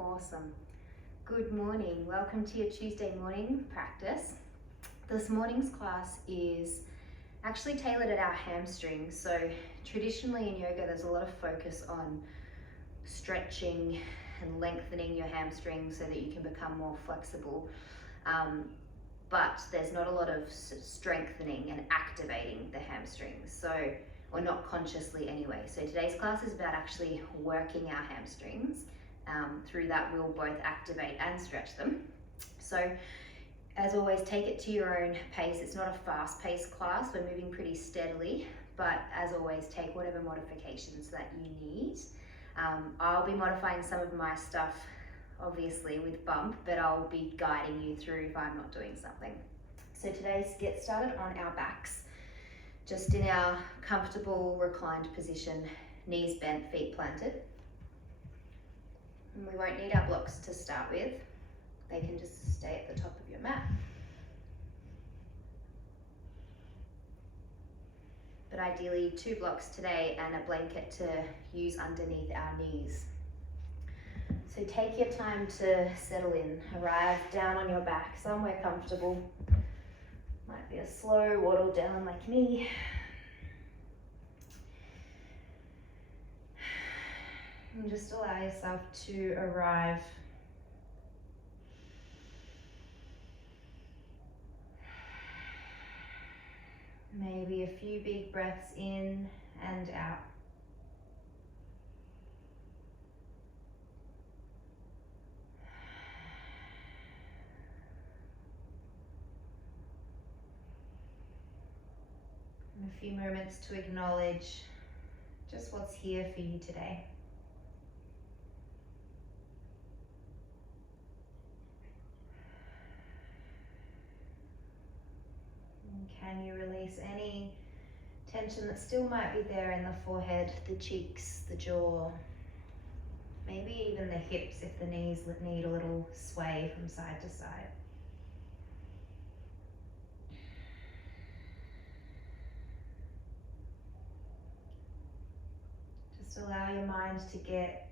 Awesome. Good morning. Welcome to your Tuesday morning practice. This morning's class is actually tailored at our hamstrings. So traditionally in yoga, there's a lot of focus on stretching and lengthening your hamstrings so that you can become more flexible. But there's not a lot of strengthening and activating the hamstrings. Or not consciously anyway. So today's class is about actually working our hamstrings. Through that, we'll both activate and stretch them. So as always, take it to your own pace. It's not a fast-paced class. We're moving pretty steadily, but as always, take whatever modifications that you need. I'll be modifying some of my stuff, obviously with bump, but I'll be guiding you through if I'm not doing something. So today's get started on our backs. Just in our comfortable reclined position, knees bent, feet planted. And we won't need our blocks to start with. They can just stay at the top of your mat. But ideally 2 blocks today and a blanket to use underneath our knees. So take your time to settle in. Arrive down on your back, somewhere comfortable. Might be a slow waddle down like me. And just allow yourself to arrive maybe a few big breaths in and out. And a few moments to acknowledge just what's here for you today. And can you release any tension that still might be there in the forehead, the cheeks, the jaw, maybe even the hips if the knees need a little sway from side to side. Just allow your mind to get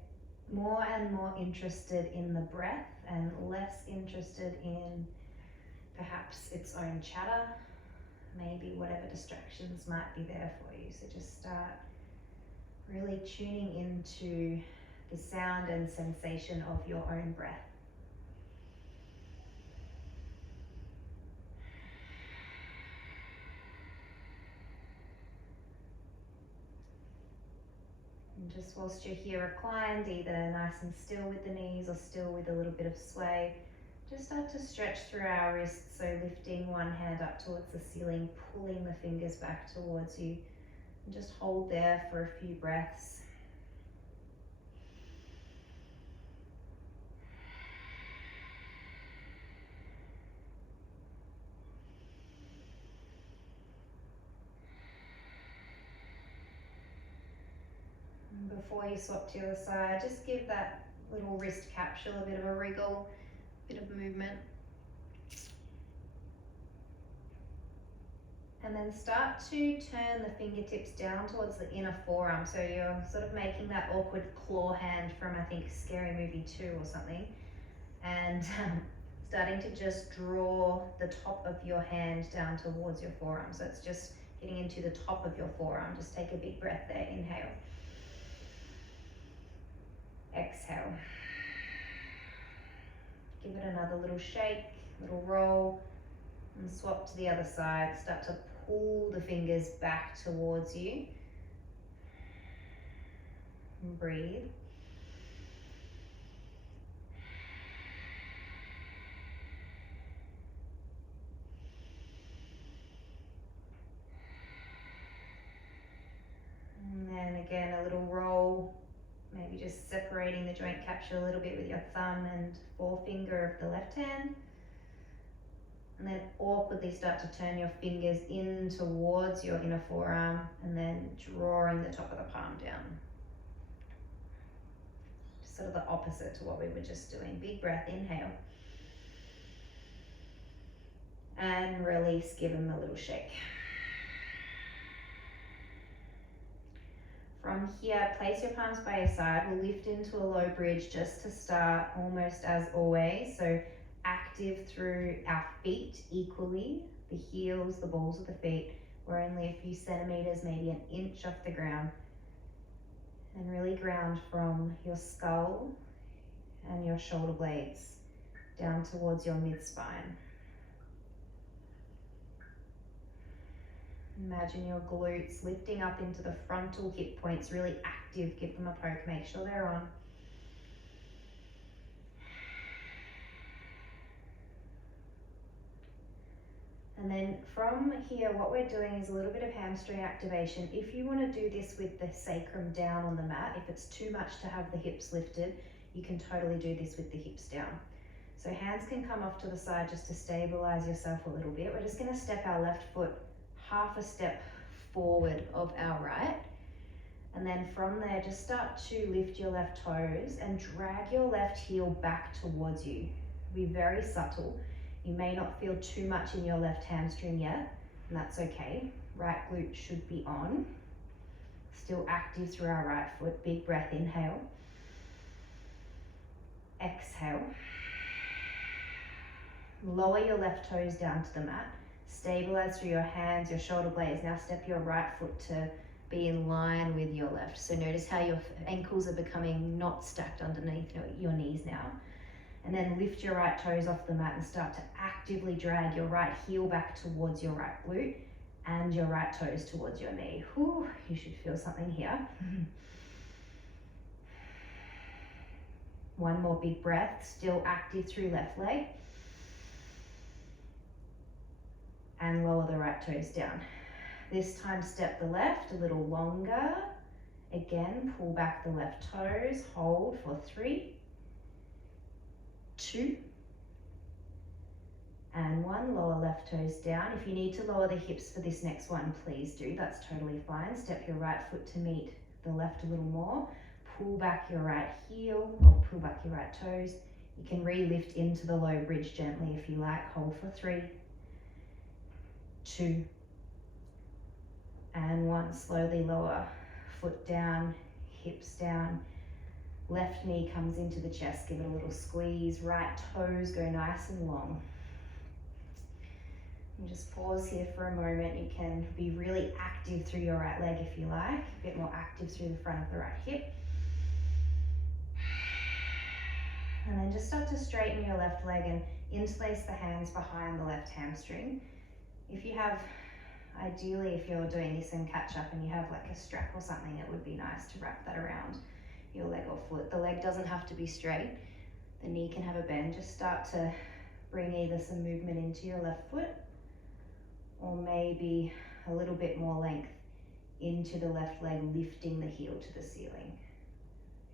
more and more interested in the breath and less interested in perhaps its own chatter, maybe whatever distractions might be there for you. So just start really tuning into the sound and sensation of your own breath. And just whilst you're here reclined, either nice and still with the knees or still with a little bit of sway, just start to stretch through our wrists, so lifting one hand up towards the ceiling, pulling the fingers back towards you, and just hold there for a few breaths. And before you swap to the other side, just give that little wrist capsule a bit of a wriggle, a bit of movement. And then start to turn the fingertips down towards the inner forearm. So you're sort of making that awkward claw hand from, I think, Scary Movie 2 or something. And starting to just draw the top of your hand down towards your forearm. So it's just getting into the top of your forearm. Just take a big breath there. Inhale. Exhale. Give it another little shake, little roll, and swap to the other side. Start to pull the fingers back towards you. And breathe. And then again, a little roll. Maybe just separating the joint capsule a little bit with your thumb and forefinger of the left hand. And then awkwardly start to turn your fingers in towards your inner forearm and then drawing the top of the palm down. Just sort of the opposite to what we were just doing. Big breath, inhale. And release, give them a little shake. From here, place your palms by your side. We'll lift into a low bridge just to start, almost as always. So active through our feet equally, the heels, the balls of the feet. We're only a few centimeters, maybe an inch off the ground. And really ground from your skull and your shoulder blades down towards your mid-spine. Imagine your glutes lifting up into the frontal hip points, really active. Give them a poke, make sure they're on. And then from here, what we're doing is a little bit of hamstring activation. If you want to do this with the sacrum down on the mat, if it's too much to have the hips lifted, you can totally do this with the hips down. So hands can come off to the side just to stabilize yourself a little bit. We're just going to step our left foot half a step forward of our right. And then from there, just start to lift your left toes and drag your left heel back towards you. Be very subtle. You may not feel too much in your left hamstring yet, and that's okay. Right glute should be on. Still active through our right foot. Big breath, inhale. Exhale. Lower your left toes down to the mat. Stabilize through your hands, your shoulder blades. Now step your right foot to be in line with your left. So notice how your ankles are becoming not stacked underneath your knees now. And then lift your right toes off the mat and start to actively drag your right heel back towards your right glute and your right toes towards your knee. Whew, you should feel something here. One more big breath, still active through left leg. And lower the right toes down. This time step the left a little longer. Again, pull back the left toes, hold for 3, 2, and 1. Lower left toes down. If you need to lower the hips for this next one, please do. That's totally fine. Step your right foot to meet the left a little more. Pull back your right heel or pull back your right toes. You can re-lift into the low bridge gently if you like. Hold for 3, 2, and 1. Slowly lower foot down, hips down. Left knee comes into the chest, give it a little squeeze. Right toes go nice and long. And just pause here for a moment. You can be really active through your right leg if you like, a bit more active through the front of the right hip. And then just start to straighten your left leg and interlace the hands behind the left hamstring. If you have, ideally if you're doing this in catch up and you have like a strap or something, it would be nice to wrap that around your leg or foot. The leg doesn't have to be straight. The knee can have a bend. Just start to bring either some movement into your left foot or maybe a little bit more length into the left leg, lifting the heel to the ceiling.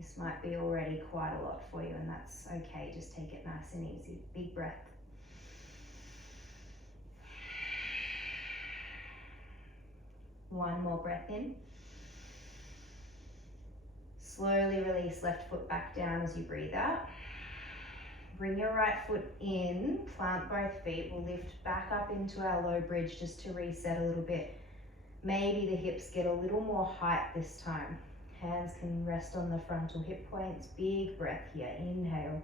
This might be already quite a lot for you, and that's okay. Just take it nice and easy. Big breath. One more breath in. Slowly release left foot back down as you breathe out. Bring your right foot in, plant both feet. We'll lift back up into our low bridge just to reset a little bit. Maybe the hips get a little more height this time. Hands can rest on the frontal hip points. Big breath here, inhale.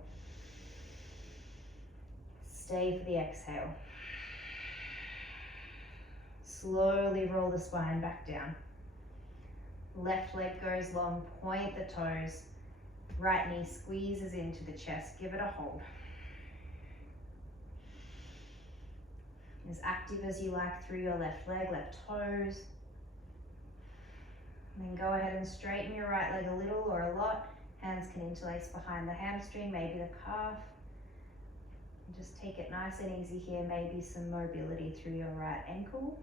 Stay for the exhale. Slowly roll the spine back down. Left leg goes long, point the toes. Right knee squeezes into the chest, give it a hold. As active as you like through your left leg, left toes. And then go ahead and straighten your right leg a little or a lot. Hands can interlace behind the hamstring, maybe the calf. And just take it nice and easy here, maybe some mobility through your right ankle.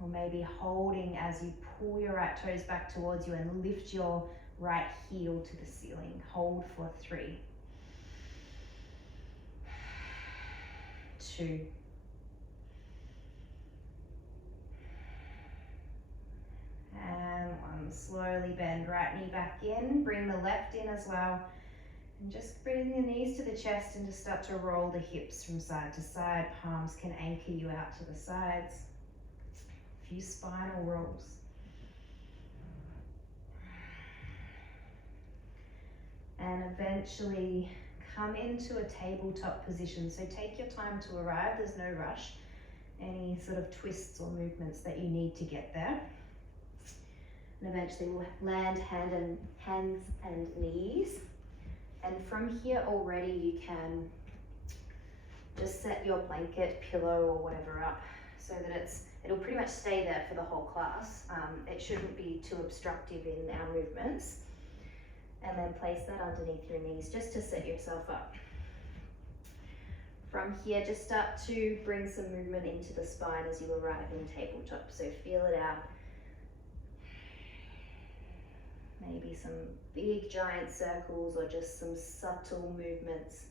Or maybe holding as you pull your right toes back towards you and lift your right heel to the ceiling. Hold for 3, 2, and 1. Slowly bend right knee back in, bring the left in as well. And just bring the knees to the chest and just start to roll the hips from side to side. Palms can anchor you out to the sides. Few spinal rolls. and eventually come into a tabletop position. So take your time to arrive, there's no rush. Any sort of twists or movements that you need to get there. And eventually we'll land hands and knees. And from here already you can just set your blanket, pillow or whatever up so that it'll pretty much stay there for the whole class. It shouldn't be too obstructive in our movements. And then place that underneath your knees just to set yourself up. From here, just start to bring some movement into the spine as you arrive in tabletop. So feel it out. Maybe some big giant circles or just some subtle movements.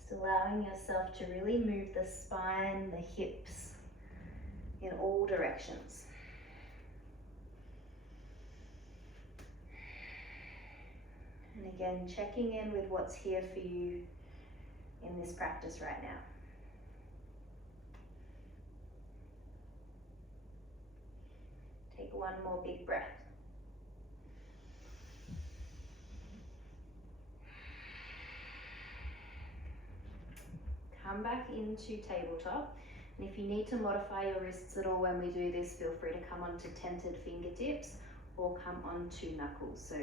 Just allowing yourself to really move the spine, the hips in all directions. And again, checking in with what's here for you in this practice right now. Take one more big breath. Come back into tabletop. And if you need to modify your wrists at all when we do this, feel free to come onto tented fingertips or come onto knuckles. So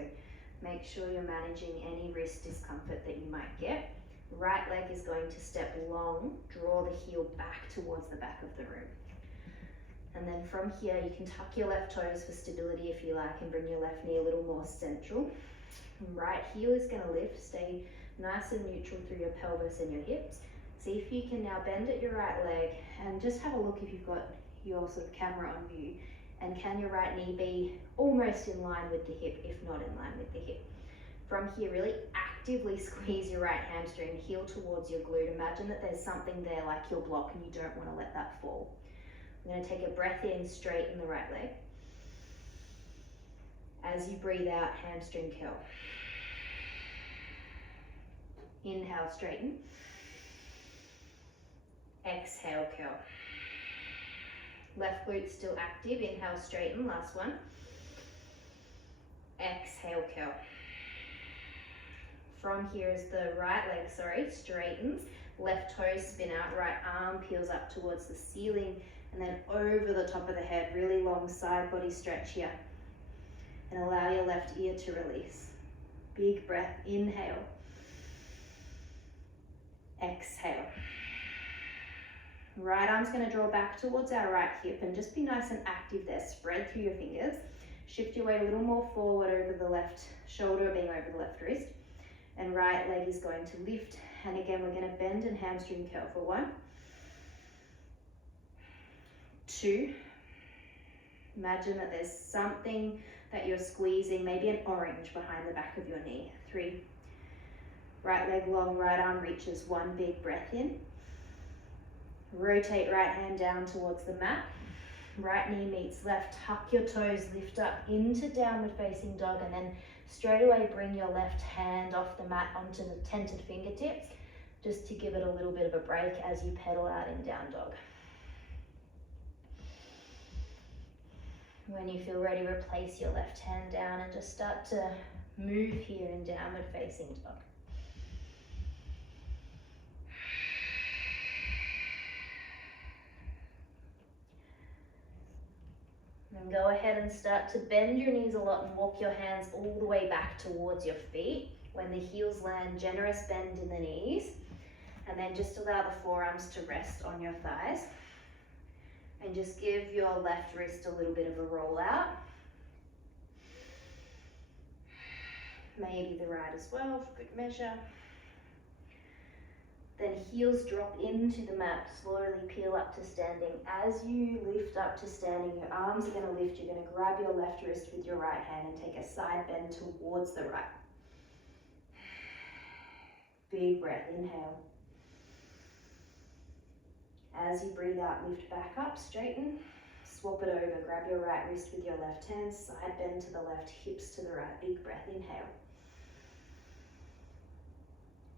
make sure you're managing any wrist discomfort that you might get. Right leg is going to step long, draw the heel back towards the back of the room. And then from here, you can tuck your left toes for stability if you like and bring your left knee a little more central. Right heel is going to lift, stay nice and neutral through your pelvis and your hips. See if you can now bend at your right leg and just have a look if you've got your sort of camera on view. And can your right knee be almost in line with the hip, if not in line with the hip? From here, really actively squeeze your right hamstring, heel towards your glute. Imagine that there's something there like your block and you don't want to let that fall. I'm going to take a breath in, straighten the right leg. As you breathe out, hamstring curl. Inhale, straighten. Exhale, curl. Left glute still active. Inhale, straighten. Last one. Exhale, curl. From here is the right leg, straightens. Left toe spin out. Right arm peels up towards the ceiling and then over the top of the head. Really long side body stretch here. And allow your left ear to release. Big breath. Inhale. Exhale. Right arm's going to draw back towards our right hip and just be nice and active there. Spread through your fingers. Shift your weight a little more forward over the left shoulder, being over the left wrist. And right leg is going to lift. And again, we're going to bend and hamstring curl for 1, 2. Imagine that there's something that you're squeezing, maybe an orange behind the back of your knee. 3. Right leg long, right arm reaches. 1 big breath in. Rotate right hand down towards the mat. Right knee meets left. Tuck your toes, lift up into downward facing dog, and then straight away bring your left hand off the mat onto the tented fingertips, just to give it a little bit of a break as you pedal out in down dog. When you feel ready, replace your left hand down and just start to move here in downward facing dog. And go ahead and start to bend your knees a lot and walk your hands all the way back towards your feet. When the heels land, generous bend in the knees. And then just allow the forearms to rest on your thighs. And just give your left wrist a little bit of a roll out. Maybe the right as well, for good measure. Then heels drop into the mat, slowly peel up to standing. As you lift up to standing, your arms are going to lift. You're going to grab your left wrist with your right hand and take a side bend towards the right. Big breath, inhale. As you breathe out, lift back up, straighten. Swap it over, grab your right wrist with your left hand, side bend to the left, hips to the right. Big breath, inhale.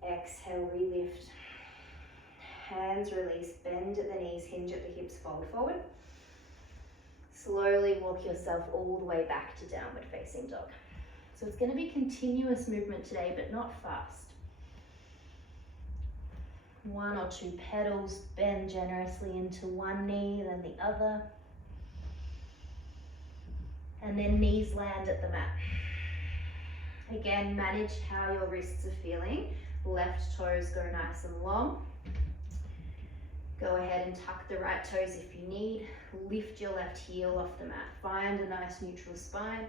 Exhale, relift. Hands release, bend at the knees, hinge at the hips, fold forward. Slowly walk yourself all the way back to downward facing dog. So it's going to be continuous movement today, but not fast. 1 or 2 pedals, bend generously into one knee, then the other. And then knees land at the mat. Again, manage how your wrists are feeling. Left toes go nice and long. Go ahead and tuck the right toes if you need. Lift your left heel off the mat. Find a nice neutral spine.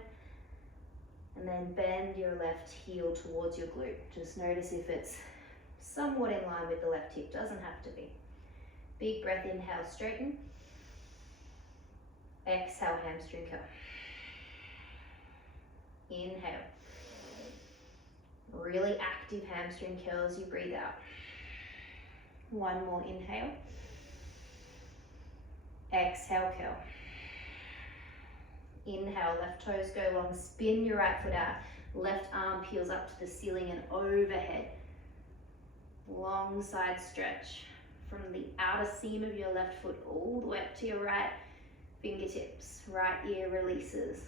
And then bend your left heel towards your glute. Just notice if it's somewhat in line with the left hip. Doesn't have to be. Big breath, inhale, straighten. Exhale, hamstring curl. Inhale. Really active hamstring curls, you breathe out. One more inhale. Exhale, curl. Inhale, left toes go long, spin your right foot out. Left arm peels up to the ceiling and overhead. Long side stretch from the outer seam of your left foot all the way up to your right fingertips. Right ear releases.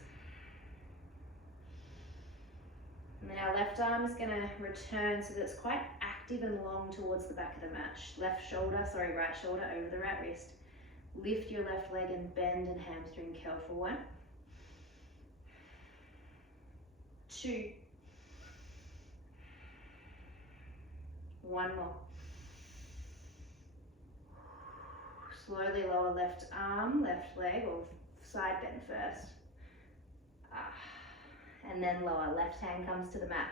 And then our left arm is going to return so that it's quite active and long towards the back of the mat. Right shoulder over the right wrist. Lift your left leg and bend and hamstring curl for 1, 2, 1 more. Slowly lower left arm, left leg, or side bend first. And then lower, left hand comes to the mat.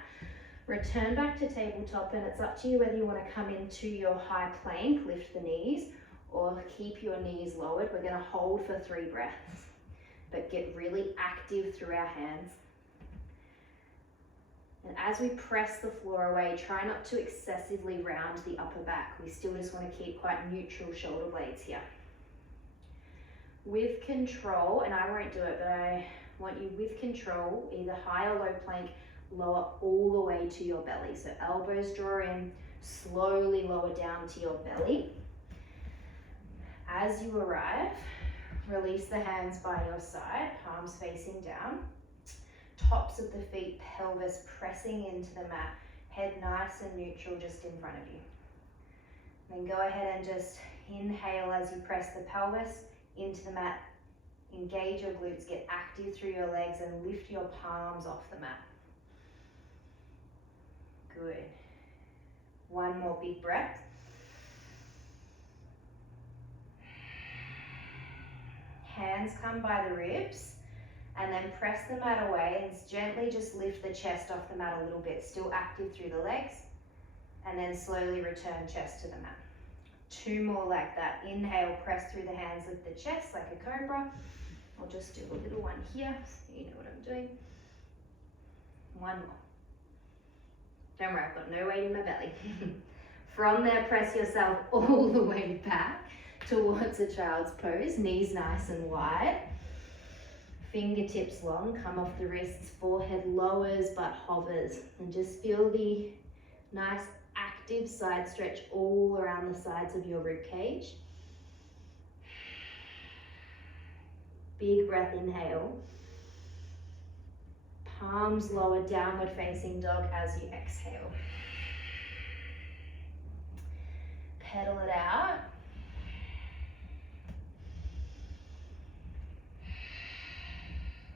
Return back to tabletop, and it's up to you whether you want to come into your high plank, lift the knees, or keep your knees lowered. We're going to hold for 3 breaths, but get really active through our hands. And as we press the floor away, try not to excessively round the upper back. We still just want to keep quite neutral shoulder blades here. With control, and I won't do it, but I want you with control, either high or low plank, lower all the way to your belly. So elbows draw in, slowly lower down to your belly. As you arrive, release the hands by your side, palms facing down. Tops of the feet, pelvis pressing into the mat. Head nice and neutral just in front of you. Then go ahead and just inhale as you press the pelvis into the mat. Engage your glutes, get active through your legs, and lift your palms off the mat. Good. 1 more big breath. Hands come by the ribs, and then press the mat away and gently just lift the chest off the mat a little bit, still active through the legs, and then slowly return chest to the mat. 2 more like that. Inhale, press through the hands, lift the chest like a cobra. I'll just do a little one here so you know what I'm doing. 1 more. Don't worry, I've got no weight in my belly. From there, press yourself all the way back towards a child's pose. Knees nice and wide. Fingertips long, come off the wrists, forehead lowers but hovers. And just feel the nice active side stretch all around the sides of your rib cage. Big breath, inhale. Palms lower, downward facing dog as you exhale. Pedal it out.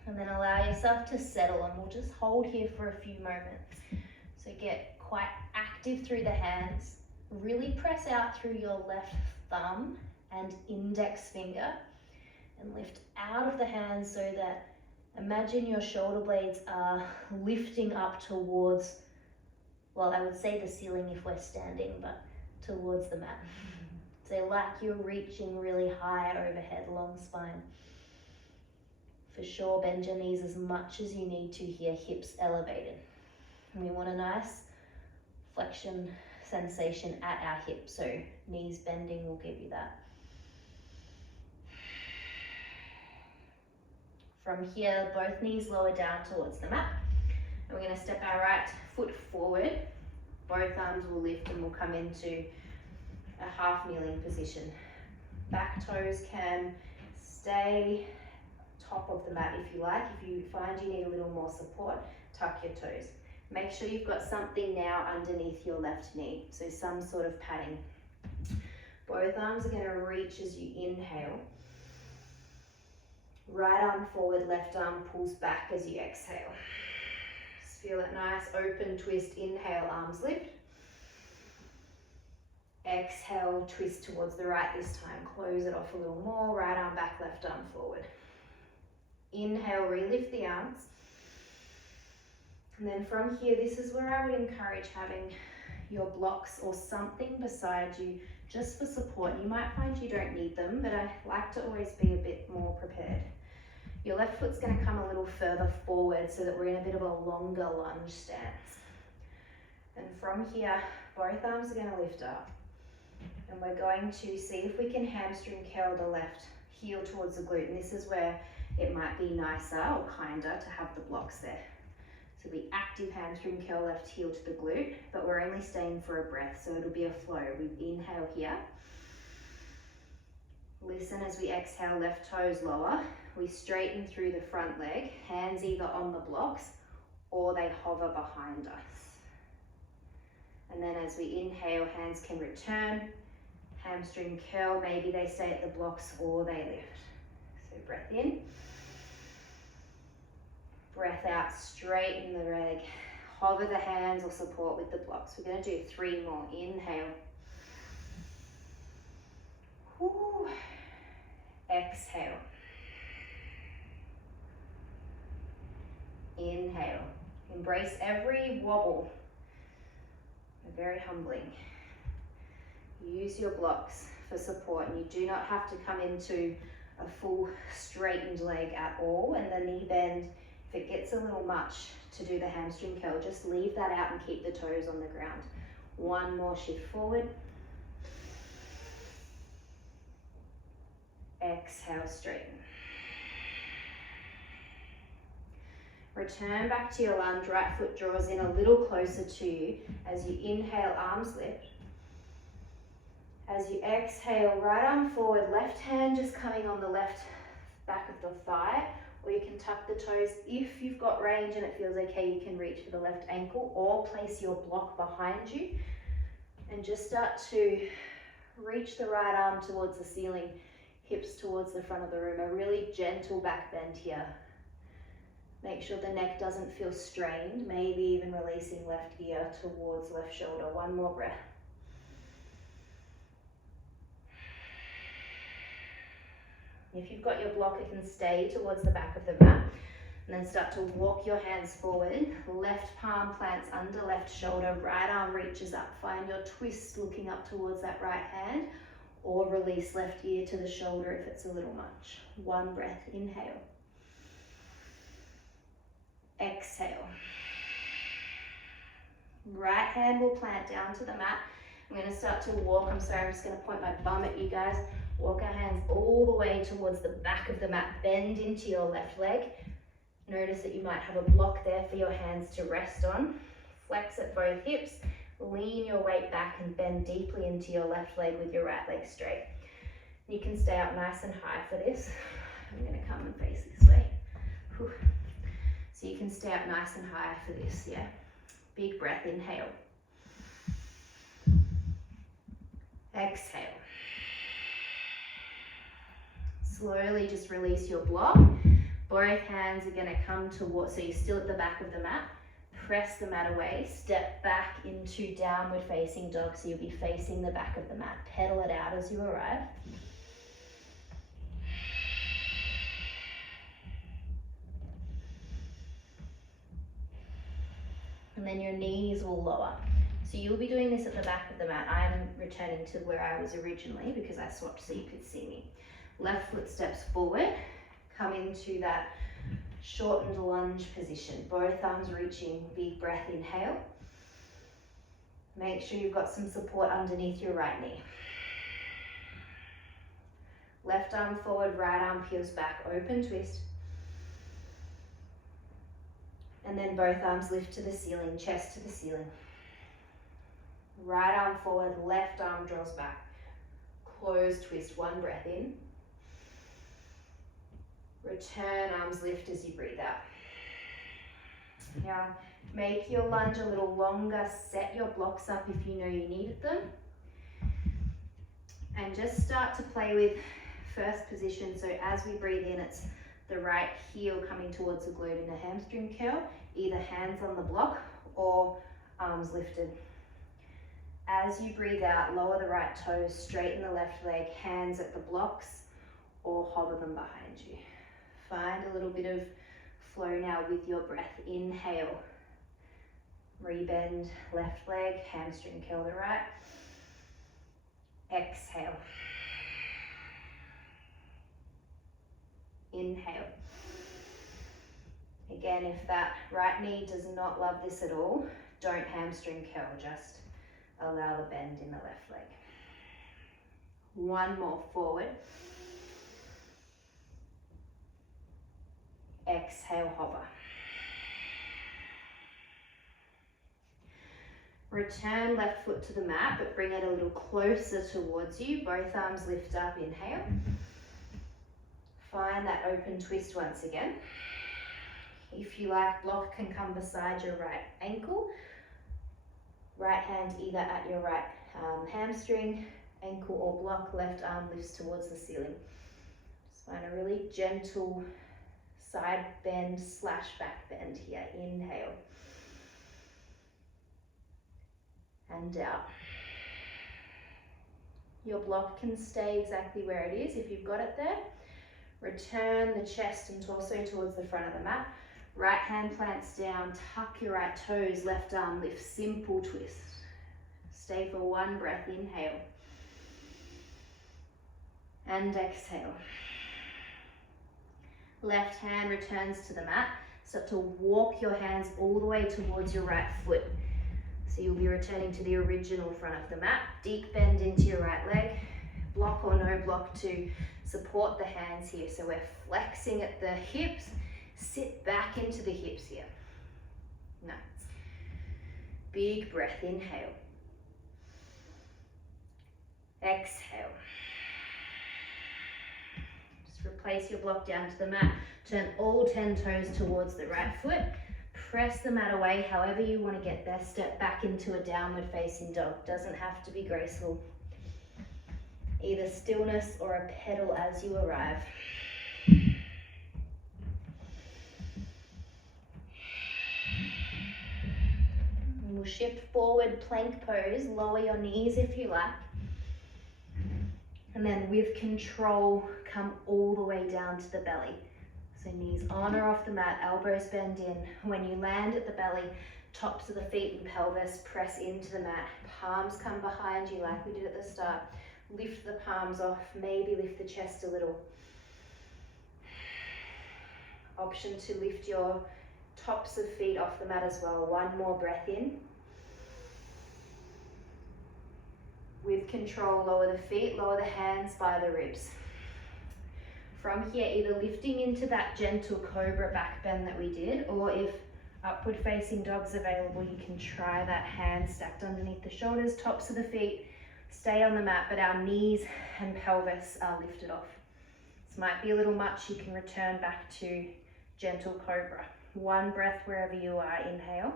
And then allow yourself to settle, and we'll just hold here for a few moments. So get quite active through the hands. Really press out through your left thumb and index finger, and lift out of the hands so that imagine your shoulder blades are lifting up towards, well, I would say the ceiling if we're standing, but towards the mat. So like you're reaching really high overhead, long spine. For sure, bend your knees as much as you need to here, hips elevated. And we want a nice flexion sensation at our hips, so knees bending will give you that. From here, both knees lower down towards the mat. And we're going to step our right foot forward. Both arms will lift and we'll come into a half kneeling position. Back toes can stay top of the mat if you like. If you find you need a little more support, tuck your toes. Make sure you've got something now underneath your left knee, so some sort of padding. Both arms are going to reach as you inhale. Right arm forward, left arm pulls back as you exhale. Just feel that nice open twist. Inhale, arms lift. Exhale, twist towards the right this time. Close it off a little more. Right arm back, left arm forward. Inhale, relift the arms. And then from here, this is where I would encourage having your blocks or something beside you just for support. You might find you don't need them, but I like to always be a bit more prepared. Your left foot's going to come a little further forward so that we're in a bit of a longer lunge stance. And from here, both arms are going to lift up. And we're going to see if we can hamstring curl the left heel towards the glute. And this is where it might be nicer or kinder to have the blocks there. So we active hamstring curl left heel to the glute, but we're only staying for a breath, so it'll be a flow. We inhale here. Listen as we exhale, left toes lower. We straighten through the front leg, hands either on the blocks or they hover behind us. And then as we inhale, hands can return. Hamstring curl, maybe they stay at the blocks or they lift. So breath in. Breath out, straighten the leg. Hover the hands or support with the blocks. We're going to do 3 more. Inhale. Whew. Exhale. Inhale. Embrace every wobble. Very humbling. Use your blocks for support, and you do not have to come into a full straightened leg at all. And the knee bend, if it gets a little much to do the hamstring curl, just leave that out and keep the toes on the ground. 1 more shift forward. Exhale, straighten. Return back to your lunge. Right foot draws in a little closer to you. As you inhale, arms lift. As you exhale, right arm forward, left hand just coming on the left back of the thigh, or you can tuck the toes. If you've got range and it feels okay, you can reach for the left ankle or place your block behind you and just start to reach the right arm towards the ceiling, hips towards the front of the room. A really gentle back bend here. Make sure the neck doesn't feel strained, maybe even releasing left ear towards left shoulder. 1 more breath. If you've got your block, it can stay towards the back of the mat. And then start to walk your hands forward. Left palm plants under left shoulder, right arm reaches up. Find your twist looking up towards that right hand, or release left ear to the shoulder if it's a little much. 1 breath, inhale. Exhale. Right hand will plant down to the mat. I'm going to start to walk. I'm just going to point my bum at you guys. Walk our hands all the way towards the back of the mat. Bend into your left leg. Notice that you might have a block there for your hands to rest on. Flex at both hips. Lean your weight back and bend deeply into your left leg with your right leg straight. You can stay up nice and high for this. I'm going to come and face this way. Whew. So you can stay up nice and high for this, yeah? Big breath, inhale. Exhale. Slowly just release your block. Both hands are going to come towards, so you're still at the back of the mat. Press the mat away, step back into downward facing dog, so you'll be facing the back of the mat. Pedal it out as you arrive. And then your knees will lower. So you'll be doing this at the back of the mat. I'm returning to where I was originally because I swapped so you could see me. Left foot steps forward, come into that shortened lunge position. Both arms reaching, big breath, inhale. Make sure you've got some support underneath your right knee. Left arm forward, right arm peels back, open twist. And then both arms lift to the ceiling, chest to the ceiling. Right arm forward, left arm draws back. Close twist, 1 breath in. Return, arms lift as you breathe out. Now, make your lunge a little longer, set your blocks up if you know you needed them. And just start to play with first position. So as we breathe in, it's the right heel coming towards the glute in a hamstring curl, either hands on the block or arms lifted. As you breathe out, lower the right toes, straighten the left leg, hands at the blocks or hover them behind you. Find a little bit of flow now with your breath. Inhale, rebend left leg, hamstring curl the right. Exhale. Inhale. Again, if that right knee does not love this at all, don't hamstring curl, just allow the bend in the left leg. One more, forward. Exhale, hover. Return left foot to the mat, but bring it a little closer towards you. Both arms lift up, inhale. Find that open twist once again. If you like, block can come beside your right ankle. Right hand either at your right hamstring, ankle or block, left arm lifts towards the ceiling. Just find a really gentle side bend / back bend here. Inhale. And out. Your block can stay exactly where it is if you've got it there. Return the chest and torso towards the front of the mat. Right hand plants down, tuck your right toes, left arm lifts, simple twist. Stay for one breath, inhale. And exhale. Left hand returns to the mat. Start to walk your hands all the way towards your right foot. So you'll be returning to the original front of the mat. Deep bend into your right leg. Block or no block to support the hands here. So we're flexing at the hips. Sit back into the hips here. Nice. Big breath, inhale. Exhale. Just replace your block down to the mat. Turn all 10 toes towards the right foot. Press the mat away however you want to get there. Step back into a downward facing dog. Doesn't have to be graceful. Either stillness or a pedal as you arrive. And we'll shift forward, plank pose. Lower your knees if you like. And then with control, come all the way down to the belly. So knees on or off the mat, elbows bend in. When you land at the belly, tops of the feet and pelvis press into the mat. Palms come behind you like we did at the start. Lift the palms off, maybe lift the chest a little. Option to lift your tops of feet off the mat as well. One more breath in. With control, lower the feet, lower the hands by the ribs. From here, either lifting into that gentle cobra back bend that we did, or if upward facing dog's available, you can try that hand stacked underneath the shoulders, tops of the feet, stay on the mat, but our knees and pelvis are lifted off. This might be a little much, you can return back to gentle cobra. One breath wherever you are, inhale.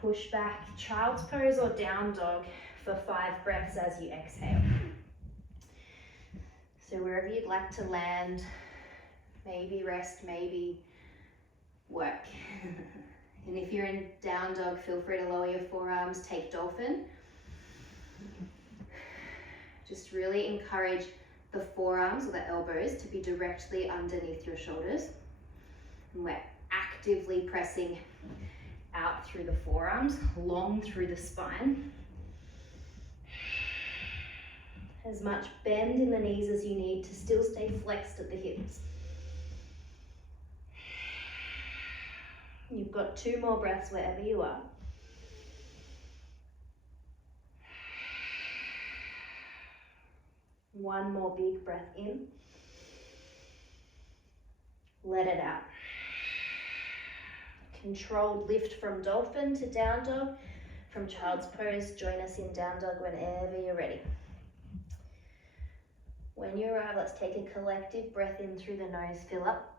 Push back, child's pose or down dog for 5 breaths as you exhale. So wherever you'd like to land, maybe rest, maybe work. And if you're in down dog, feel free to lower your forearms, take dolphin. Just really encourage the forearms or the elbows to be directly underneath your shoulders. And we're actively pressing out through the forearms, long through the spine. As much bend in the knees as you need to still stay flexed at the hips. You've got 2 more breaths wherever you are. One more big breath in. Let it out. Controlled lift from dolphin to down dog. From child's pose, join us in down dog whenever you're ready. When you arrive, let's take a collective breath in through the nose, fill up,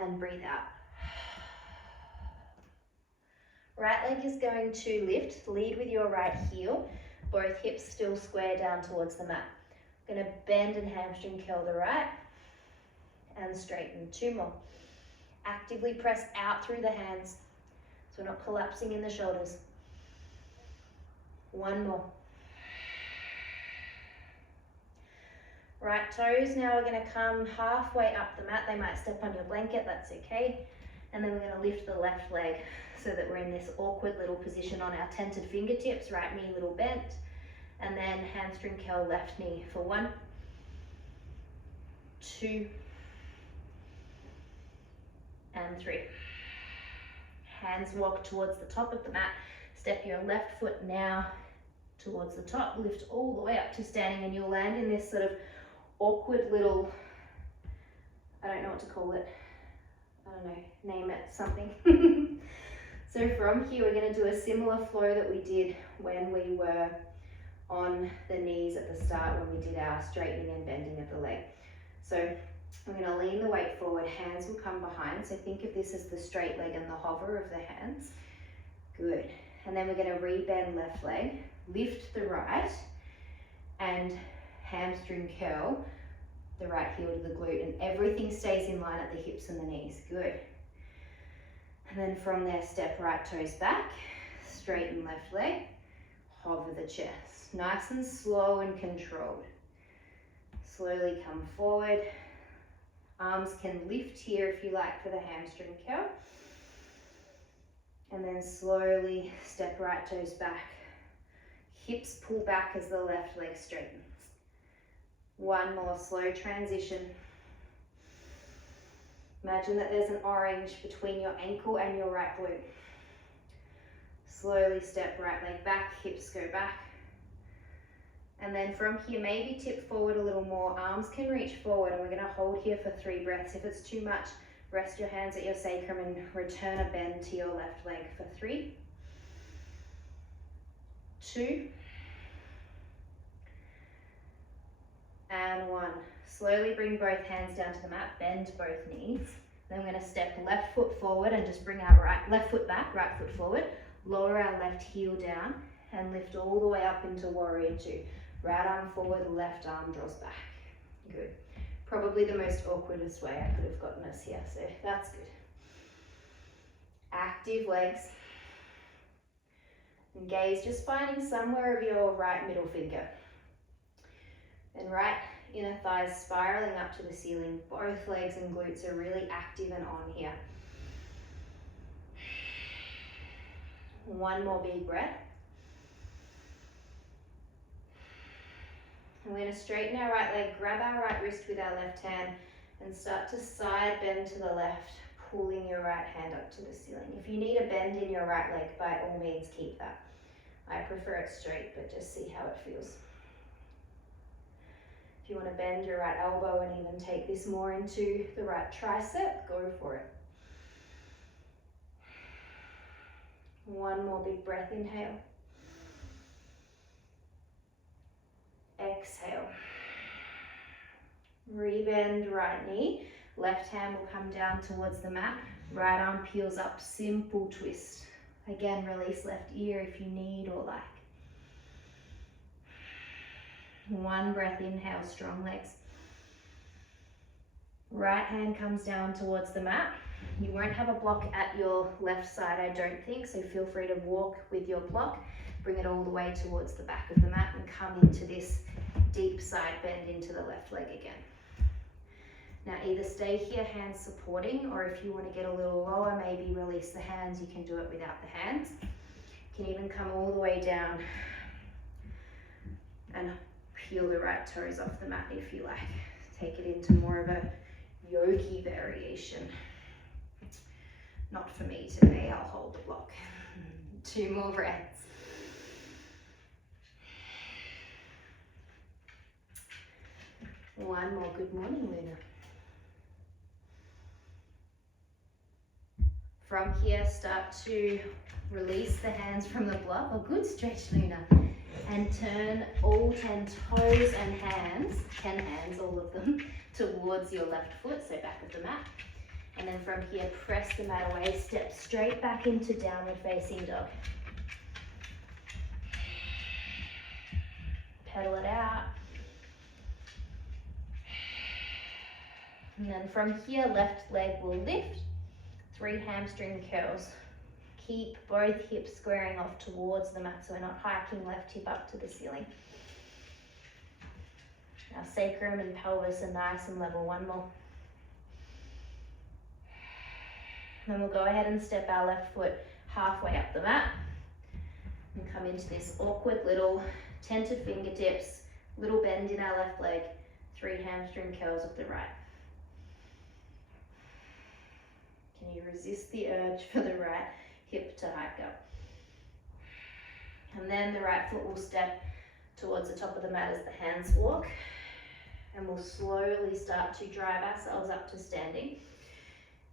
and breathe out. Right leg is going to lift, lead with your right heel, both hips still square down towards the mat. Going to bend and hamstring curl the right, and straighten. 2 more. Actively press out through the hands, so we're not collapsing in the shoulders. 1 more. Right toes now are going to come halfway up the mat. They might step on your blanket, that's okay. And then we're going to lift the left leg so that we're in this awkward little position on our tented fingertips, right knee little bent. And then hamstring curl left knee for 1, 2, and 3. Hands walk towards the top of the mat. Step your left foot now towards the top. Lift all the way up to standing, and you'll land in this sort of awkward little, I don't know what to call it. I don't know, name it something. So from here, we're going to do a similar flow that we did when we were on the knees at the start, when we did our straightening and bending of the leg. So I'm going to lean the weight forward, hands will come behind. So think of this as the straight leg and the hover of the hands. Good. And then we're going to re-bend left leg, lift the right, and hamstring curl the right heel to the glute, and everything stays in line at the hips and the knees. Good. And then from there, step right toes back, straighten left leg, hover the chest. Nice and slow and controlled. Slowly come forward. Arms can lift here if you like for the hamstring curl. And then slowly step right toes back. Hips pull back as the left leg straightens. 1 more slow transition. Imagine that there's an orange between your ankle and your right glute. Slowly step right leg back, hips go back. And then from here, maybe tip forward a little more. Arms can reach forward, and we're going to hold here for 3 breaths. If it's too much, rest your hands at your sacrum and return a bend to your left leg for 3, 2, and 1. Slowly bring both hands down to the mat, bend both knees. Then we're going to step left foot forward and just bring our left foot back, right foot forward. Lower our left heel down and lift all the way up into warrior 2. Right arm forward, left arm draws back. Good. Probably the most awkwardest way I could have gotten us here, so that's good. Active legs. And gaze just finding somewhere of your right middle finger. And right inner thighs spiraling up to the ceiling. Both legs and glutes are really active and on here. 1 more big breath. And we're going to straighten our right leg, grab our right wrist with our left hand, and start to side bend to the left, pulling your right hand up to the ceiling. If you need a bend in your right leg, by all means keep that. I prefer it straight, but just see how it feels. If you want to bend your right elbow and even take this more into the right tricep, go for it. 1 more big breath, inhale. Exhale. Rebend right knee. Left hand will come down towards the mat. Right arm peels up, simple twist. Again, release left ear if you need or like. 1 breath, inhale, strong legs. Right hand comes down towards the mat. You won't have a block at your left side, I don't think, so feel free to walk with your block. Bring it all the way towards the back of the mat and come into this deep side bend into the left leg again. Now either stay here, hands supporting, or if you want to get a little lower, maybe release the hands. You can do it without the hands. You can even come all the way down and peel the right toes off the mat if you like. Take it into more of a yogi variation. Not for me today, I'll hold the block. 2 more breaths. One more. Good morning, Luna. From here, start to release the hands from the block. A good stretch, Luna. And turn all 10 toes and hands, 10 hands, all of them, towards your left foot, so back of the mat. And then from here, press the mat away, step straight back into downward facing dog. Pedal it out. And then from here, left leg will lift, 3 hamstring curls. Keep both hips squaring off towards the mat, so we're not hiking left hip up to the ceiling. Our sacrum and pelvis are nice and level. One more. Then we'll go ahead and step our left foot halfway up the mat and come into this awkward little tented fingertips, little bend in our left leg, 3 hamstring curls of the right. Can you resist the urge for the right hip to hike up? And then the right foot will step towards the top of the mat as the hands walk, and we'll slowly start to drive ourselves up to standing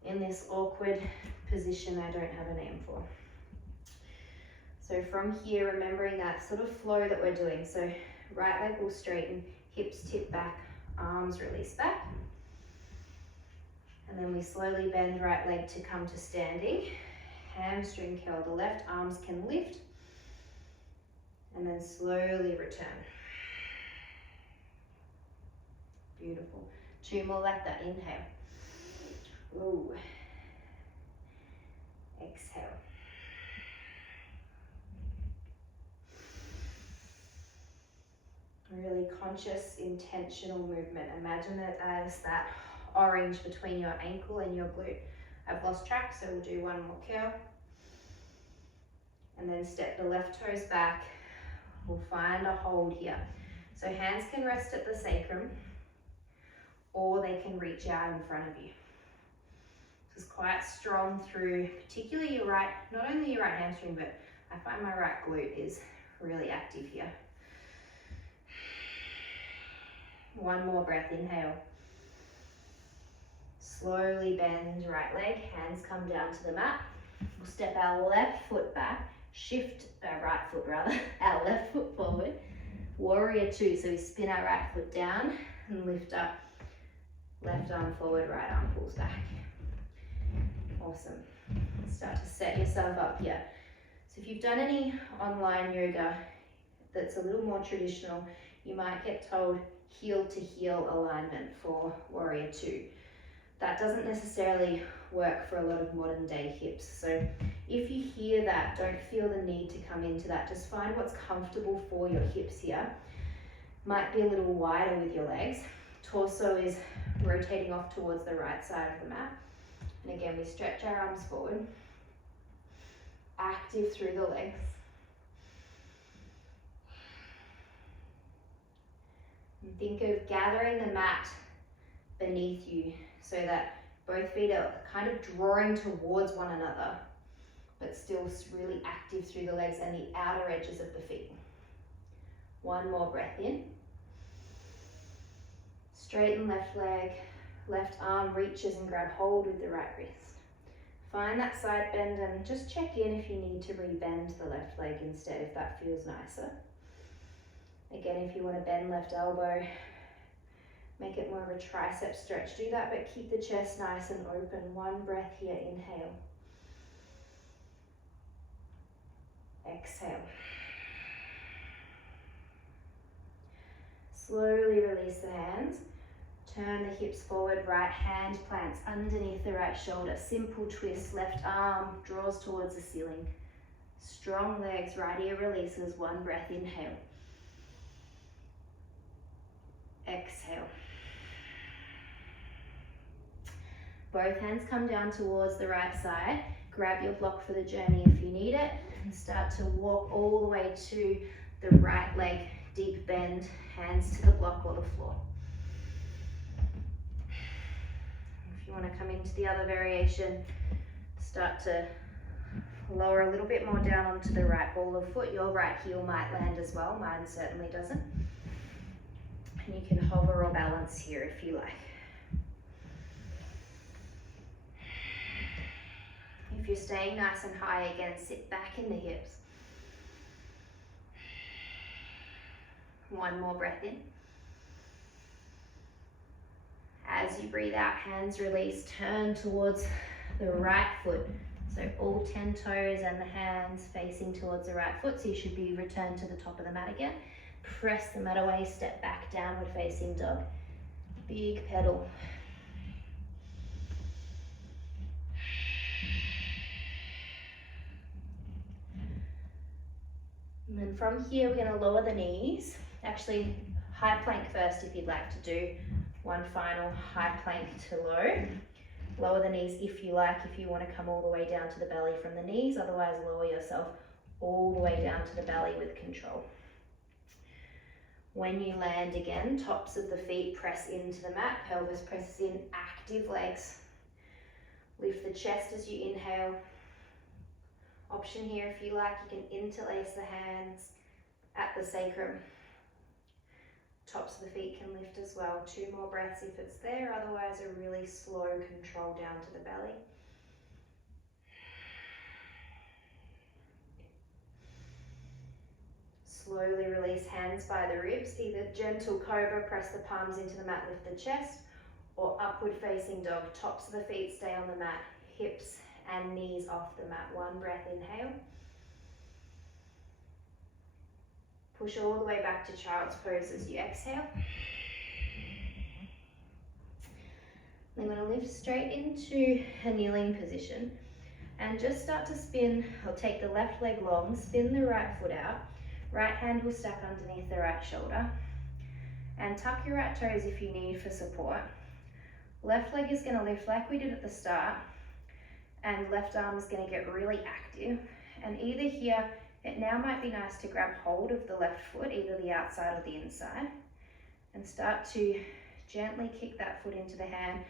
in this awkward position I don't have a name for. So from here, remembering that sort of flow that we're doing. So right leg will straighten, hips tip back, arms release back. And then we slowly bend right leg to come to standing. Hamstring curl, the left arms can lift. And then slowly return. Beautiful. 2 more like that. Inhale. Ooh. Exhale. Really conscious, intentional movement. Imagine it as that orange between your ankle and your glute. I've lost track, so we'll do 1 more curl. And then step the left toes back. We'll find a hold here. So hands can rest at the sacrum, or they can reach out in front of you. This is quite strong through particularly your right, not only your right hamstring, but I find my right glute is really active here. 1 more breath, inhale. Slowly bend right leg, hands come down to the mat. We'll step our left foot back, shift our right foot rather, our left foot forward. Warrior 2, so we spin our right foot down and lift up. Left arm forward, right arm pulls back. Awesome. Start to set yourself up here. So if you've done any online yoga that's a little more traditional, you might get told heel to heel alignment for Warrior 2. That doesn't necessarily work for a lot of modern day hips. So if you hear that, don't feel the need to come into that. Just find what's comfortable for your hips here. Might be a little wider with your legs. Torso is rotating off towards the right side of the mat. And again, we stretch our arms forward. Active through the legs. And think of gathering the mat beneath you so that both feet are kind of drawing towards one another, but still really active through the legs and the outer edges of the feet. 1 more breath in. Straighten left leg, left arm reaches and grab hold with the right wrist. Find that side bend and just check in if you need to rebend the left leg instead, if that feels nicer. Again, if you want to bend left elbow, make it more of a tricep stretch. Do that, but keep the chest nice and open. 1 breath here, inhale. Exhale. Slowly release the hands. Turn the hips forward, right hand plants underneath the right shoulder. Simple twist, left arm draws towards the ceiling. Strong legs, right ear releases. 1 breath, inhale. Exhale. Both hands come down towards the right side. Grab your block for the journey if you need it. And start to walk all the way to the right leg. Deep bend, hands to the block or the floor. If you want to come into the other variation, start to lower a little bit more down onto the right ball of foot. Your right heel might land as well. Mine certainly doesn't. And you can hover or balance here if you like. If you're staying nice and high, again, sit back in the hips. One more breath in. As you breathe out, hands release, turn towards the right foot. So all 10 toes and the hands facing towards the right foot. So you should be returned to the top of the mat again. Press the mat away, step back, downward facing dog. Big pedal. And then from here, we're going to lower the knees. Actually, high plank first if you'd like to do one final high plank to low. Lower the knees if you like, if you want to come all the way down to the belly from the knees. Otherwise, lower yourself all the way down to the belly with control. When you land again, tops of the feet press into the mat, pelvis presses in, active legs. Lift the chest as you inhale. Option here, if you like, you can interlace the hands at the sacrum. Tops of the feet can lift as well. 2 more breaths if it's there, otherwise a really slow control down to the belly. Slowly release hands by the ribs, either gentle cobra, press the palms into the mat, lift the chest, or upward facing dog. Tops of the feet stay on the mat, hips and knees off the mat. 1 breath, inhale. Push all the way back to child's pose as you exhale. I'm going to lift straight into a kneeling position and just start to spin. I'll take the left leg long, spin the right foot out. Right hand will stack underneath the right shoulder. And tuck your right toes if you need for support. Left leg is going to lift like we did at the start. And left arm is going to get really active. And either here, it now might be nice to grab hold of the left foot, either the outside or the inside, and start to gently kick that foot into the hand.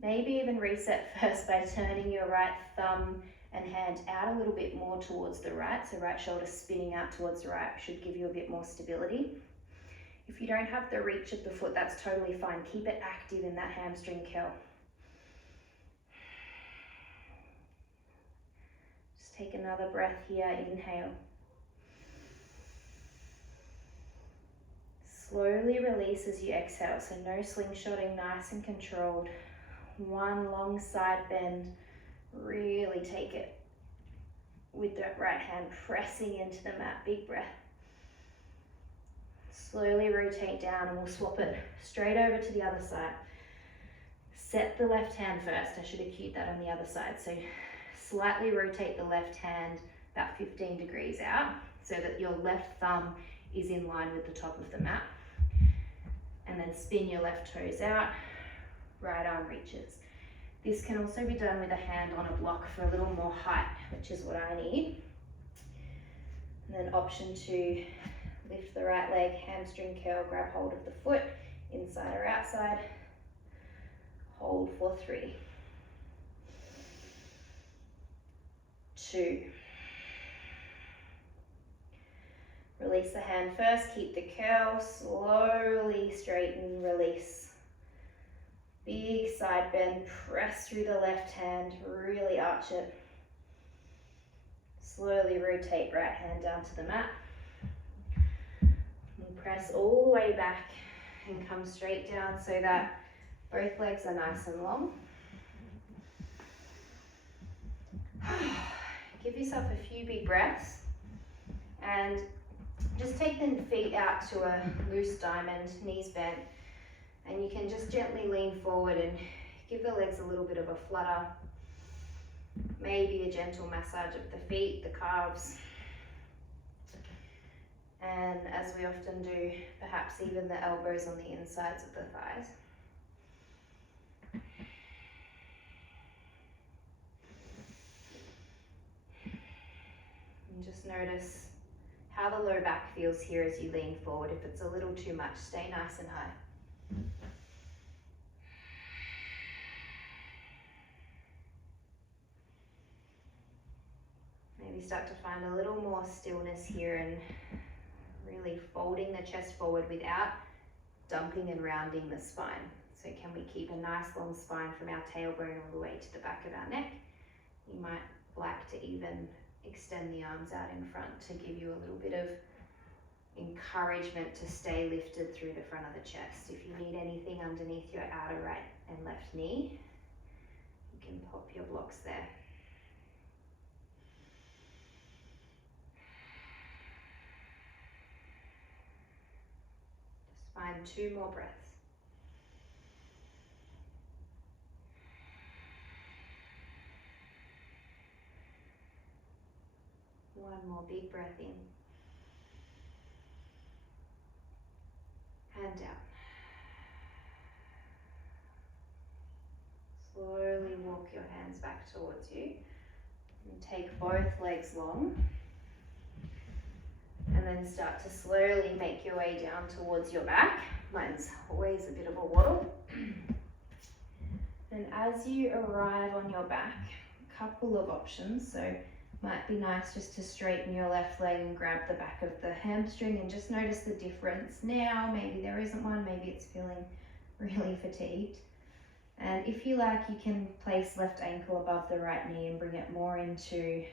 Maybe even reset first by turning your right thumb and hand out a little bit more towards the right, so right shoulder spinning out towards the right should give you a bit more stability. If you don't have the reach of the foot, that's totally fine. Keep it active in that hamstring curl. Just take another breath here, inhale. Slowly release as you exhale, so no slingshotting, nice and controlled. 1 long side bend, really take it with that right hand pressing into the mat, big breath. Slowly rotate down and we'll swap it straight over to the other side. Set the left hand first, I should have cued that on the other side. So slightly rotate the left hand about 15 degrees out so that your left thumb is in line with the top of the mat. And then spin your left toes out, right arm reaches. This can also be done with a hand on a block for a little more height, which is what I need. And then option 2, lift the right leg, hamstring curl, grab hold of the foot, inside or outside. Hold for 3, 2. Release the hand first, keep the curl, slowly straighten, release. Big side bend, press through the left hand, really arch it. Slowly rotate right hand down to the mat. And press all the way back and come straight down so that both legs are nice and long. Give yourself a few big breaths and just take the feet out to a loose diamond, knees bent, and you can just gently lean forward and give the legs a little bit of a flutter, maybe a gentle massage of the feet, the calves, and as we often do, perhaps even the elbows on the insides of the thighs. And just notice how the low back feels here as you lean forward. If it's a little too much, stay nice and high. Maybe start to find a little more stillness here and really folding the chest forward without dumping and rounding the spine. So can we keep a nice long spine from our tailbone all the way to the back of our neck? You might like to even extend the arms out in front to give you a little bit of encouragement to stay lifted through the front of the chest. If you need anything underneath your outer right and left knee, you can pop your blocks there. Just find 2 more breaths. One more big breath in and out. Slowly walk your hands back towards you and take both legs long, and then start to slowly make your way down towards your back. Mine's always a bit of a waddle. And as you arrive on your back, a couple of options. So might be nice just to straighten your left leg and grab the back of the hamstring and just notice the difference now. Maybe there isn't one, maybe it's feeling really fatigued. And if you like, you can place left ankle above the right knee and bring it more into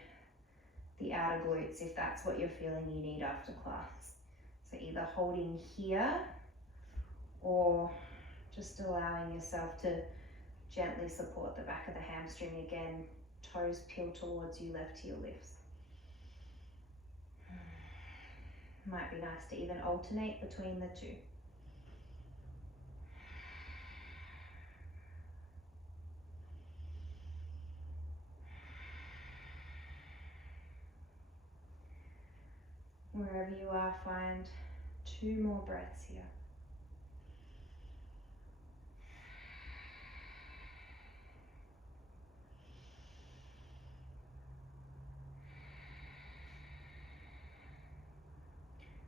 the outer glutes if that's what you're feeling you need after class. So either holding here or just allowing yourself to gently support the back of the hamstring again. Toes peel towards you, left heel lifts. Might be nice to even alternate between the two. Wherever you are, find 2 more breaths here.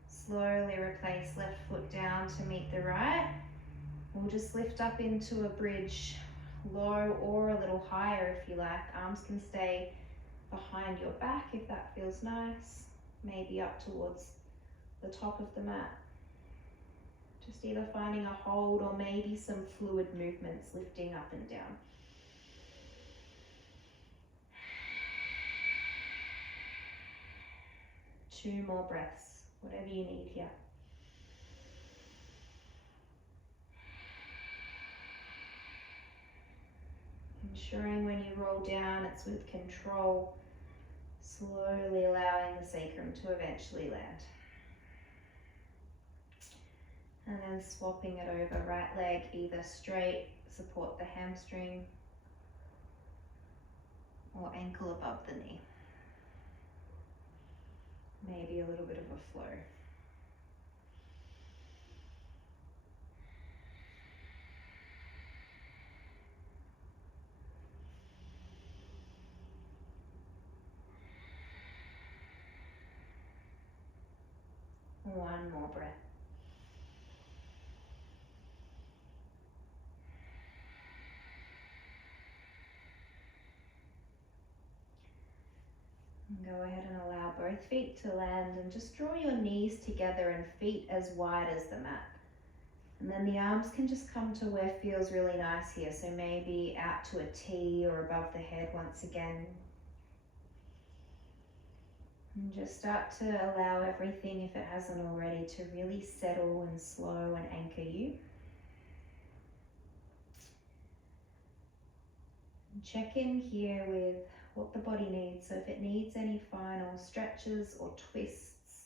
Slowly replace left foot down to meet the right. We'll just lift up into a bridge, low or a little higher if you like. Arms can stay behind your back if that feels nice. Maybe up towards the top of the mat. Just either finding a hold or maybe some fluid movements, lifting up and down. Two more breaths, whatever you need here. Ensuring when you roll down, it's with control, slowly allowing the sacrum to eventually land. And then swapping it over, right leg either straight, support the hamstring, or ankle above the knee. Maybe a little bit of a flow. One more breath. And go ahead and allow both feet to land and just draw your knees together and feet as wide as the mat. And then the arms can just come to where feels really nice here. So maybe out to a T or above the head once again. And just start to allow everything, if it hasn't already, to really settle and slow and anchor you. And check in here with what the body needs. So if it needs any final stretches or twists,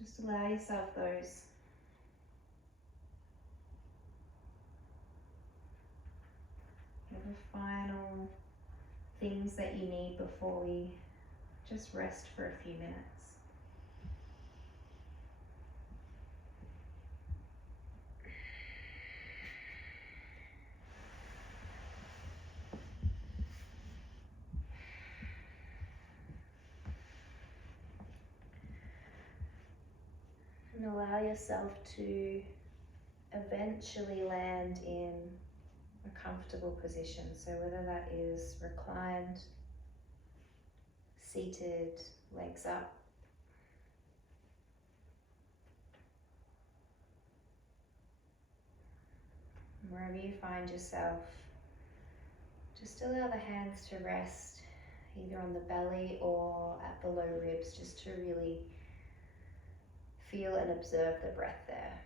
just allow yourself those. Whatever final things that you need before we just rest for a few minutes. And allow yourself to eventually land in a comfortable position. So whether that is reclined, seated, legs up. Wherever you find yourself, just allow the hands to rest either on the belly or at the low ribs, just to really Feel and observe the breath there.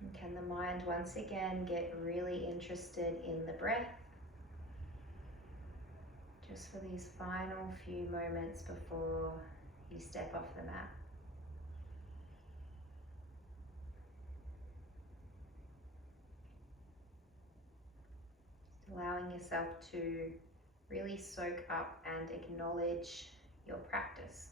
And can the mind once again get really interested in the breath? Just for these final few moments before you step off the mat. Allowing yourself to really soak up and acknowledge your practice.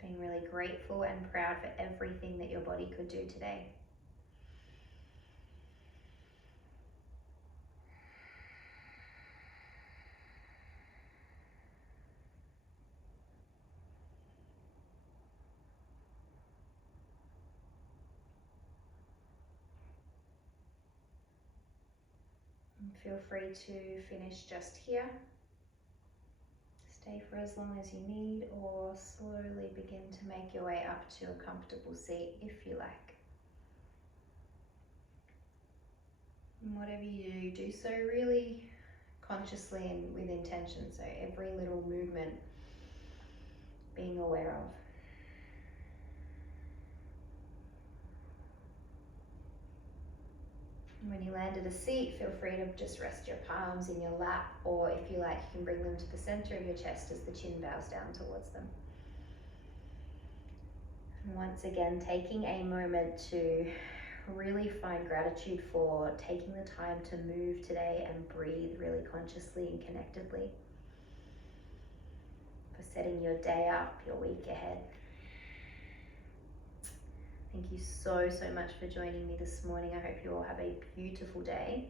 Being really grateful and proud for everything that your body could do today. And feel free to finish just here. Stay for as long as you need, or slowly begin to make your way up to a comfortable seat if you like. And whatever you do, do so really consciously and with intention, so every little movement being aware of. When you land at a seat, feel free to just rest your palms in your lap, or if you like, you can bring them to the center of your chest as the chin bows down towards them. And once again, taking a moment to really find gratitude for taking the time to move today and breathe really consciously and connectedly. For setting your day up, your week ahead. Thank you so much for joining me this morning. I hope you all have a beautiful day.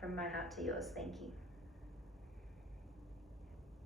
From my heart to yours, thank you.